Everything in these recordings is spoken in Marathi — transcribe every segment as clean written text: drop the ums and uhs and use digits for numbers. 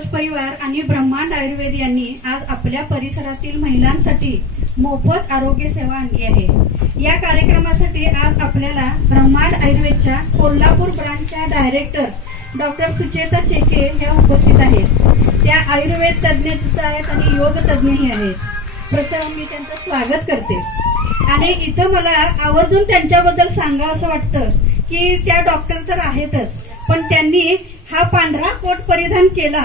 सरोज परिवार आणि ब्रह्मांड आयुर्वेद यांनी आज आपल्या परिसरातील महिलांसाठी मोफत आरोग्य सेवा आणली आहे। या कार्यक्रमासाठी आज आपल्याला ब्रह्मांड आयुर्वेदच्या कोल्हापूर ब्रांचच्या डायरेक्टर डॉक्टर सुचेता चेचे या उपस्थित आहेत। त्या आयुर्वेद तज्ञ आहेत आणि योग तज्ञही आहेत। प्रथम मी त्यांचं स्वागत करते आणि इथं मला आवर्जून त्यांच्याबद्दल सांगावं असं वाटतं की त्या डॉक्टर तर आहेतच, पण त्यांनी हा पांढरा कोट परिधान केला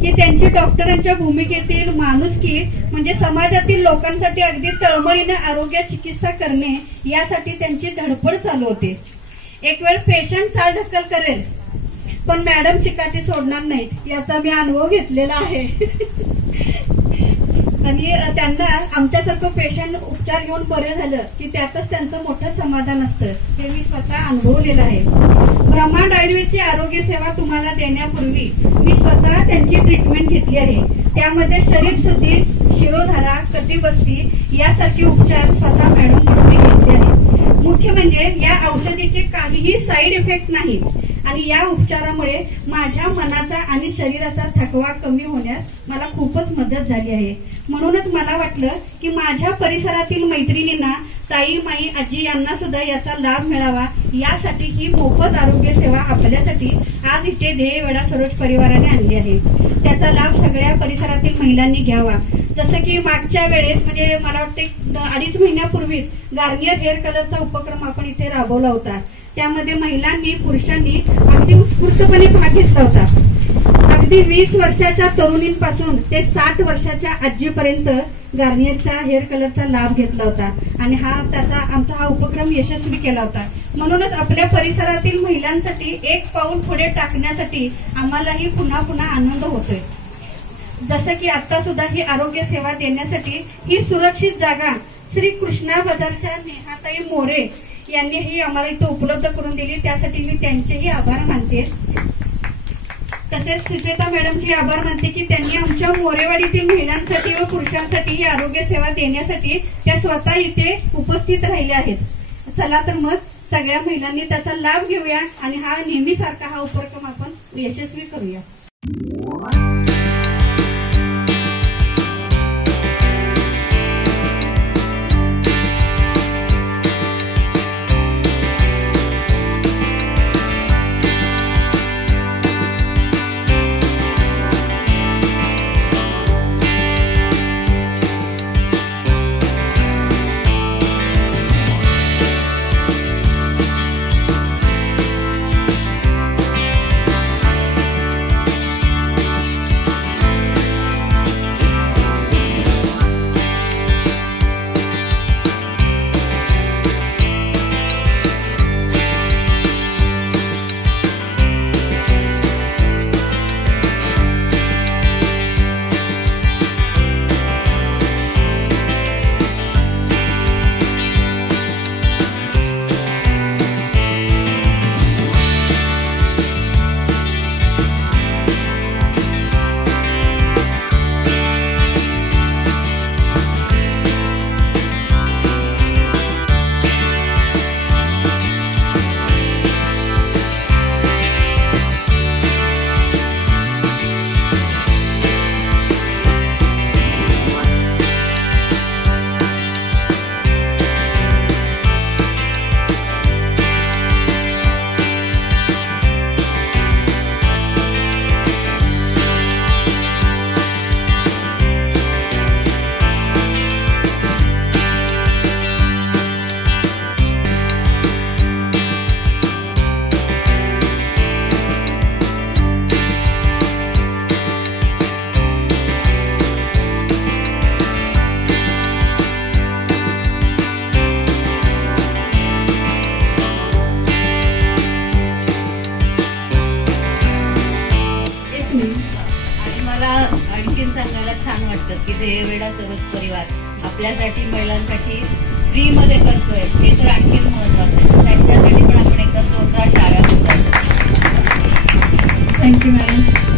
की त्यांची डॉक्टरांच्या भूमिकेतील माणुसकी म्हणजे समाजातील लोकांसाठी अगदी तळमळीने आरोग्य चिकित्सा करणे यासाठी त्यांची धडपड चालू होते। एक वेळ पेशंट चालढकल करेल पण मॅडम चिकाटी सोडणार नाहीत याचा मी अनुभव घेतलेला आहे। आणि त्यांना आमच्यासारखं पेशंट उपचार घेऊन बरे झालं की त्यातच त्यांचं मोठं समाधान असतं, हे मी स्वतः अनुभवलेलं आहे। ब्रह्मांड आयुर्वेदची आरोग्य सेवा तुम्हाला देण्यापूर्वी मी स्वतः त्यांची ट्रीटमेंट घेतली आहे। त्यामध्ये शरीर शुद्धी, शिरोधारा, कटिबस्ती यासारखे उपचार स्वतः मॅडम घेतले आहेत। मुख्य म्हणजे या औषधीचे काहीही साईड इफेक्ट नाहीत आणि या उपचारामुळे माझ्या मनाचा आणि शरीराचा थकवा कमी होण्यास मला खूपच मदत झाली आहे। म्हणूनच मला वाटलं की माझ्या परिसरातील मैत्रिणींना, ताई, माई, आजी यांना सुद्धा याचा लाभ मिळावा यासाठी ही मोफत आरोग्य सेवा आपल्यासाठी आज इथे ध्येयवेढा सरोज परिवाराने आणली आहे। त्याचा लाभ सगळ्या परिसरातील महिलांनी घ्यावा। जसं की मागच्या वेळेस म्हणजे मला वाटते 2.5 महिन्यापूर्वीच गार्नियर हेअर कलरचा उपक्रम आपण इथे राबवला होता। त्यामध्ये महिलांनी, पुरुषांनी अगदी उत्स्फूर्तपणे भाग घेतला होता। अगदी 20 वर्षाच्या तरुणींपासून ते 60 वर्षाच्या आजीपर्यंत गार्नियरच्या हेअर कलरचा लाभ घेतला होता आणि आमचा हा उपक्रम यशस्वी केला होता। म्हणूनच आपल्या परिसरातील महिलांसाठी एक पाऊल पुढे टाकण्यासाठी आम्हालाही पुन्हा पुन्हा आनंद होतोय। जसं की आता सुद्धा ही आरोग्य सेवा देण्यासाठी ही सुरक्षित जागा श्री कृष्णा बाजारच्या नेहाताई मोरे यांनी ही आम्हाला इथं उपलब्ध करून दिली, त्यासाठी मी त्यांचेही आभार मानते। तसेच सुचेता मॅडमचे आभार मानते की त्यांनी आमच्या मोरेवाडीतील महिलांसाठी व पुरुषांसाठी ही आरोग्य सेवा देण्यासाठी त्या स्वतः इथे उपस्थित राहिल्या आहेत। चला तर मग सगळ्या महिलांनी त्याचा लाभ घेऊया आणि हा नेहमीसारखा हा उपक्रम आपण यशस्वी करूया। आणखीन सांगायला छान वाटतं की ध्येयवेढा सरोज परिवार आपल्यासाठी महिलांसाठी फ्री मध्ये करतोय, हे तर आणखीन महत्वाचं आहे। त्यांच्यासाठी पण आपण एकदा जोरदार टाळ्या वाजवूया। Thank you madam.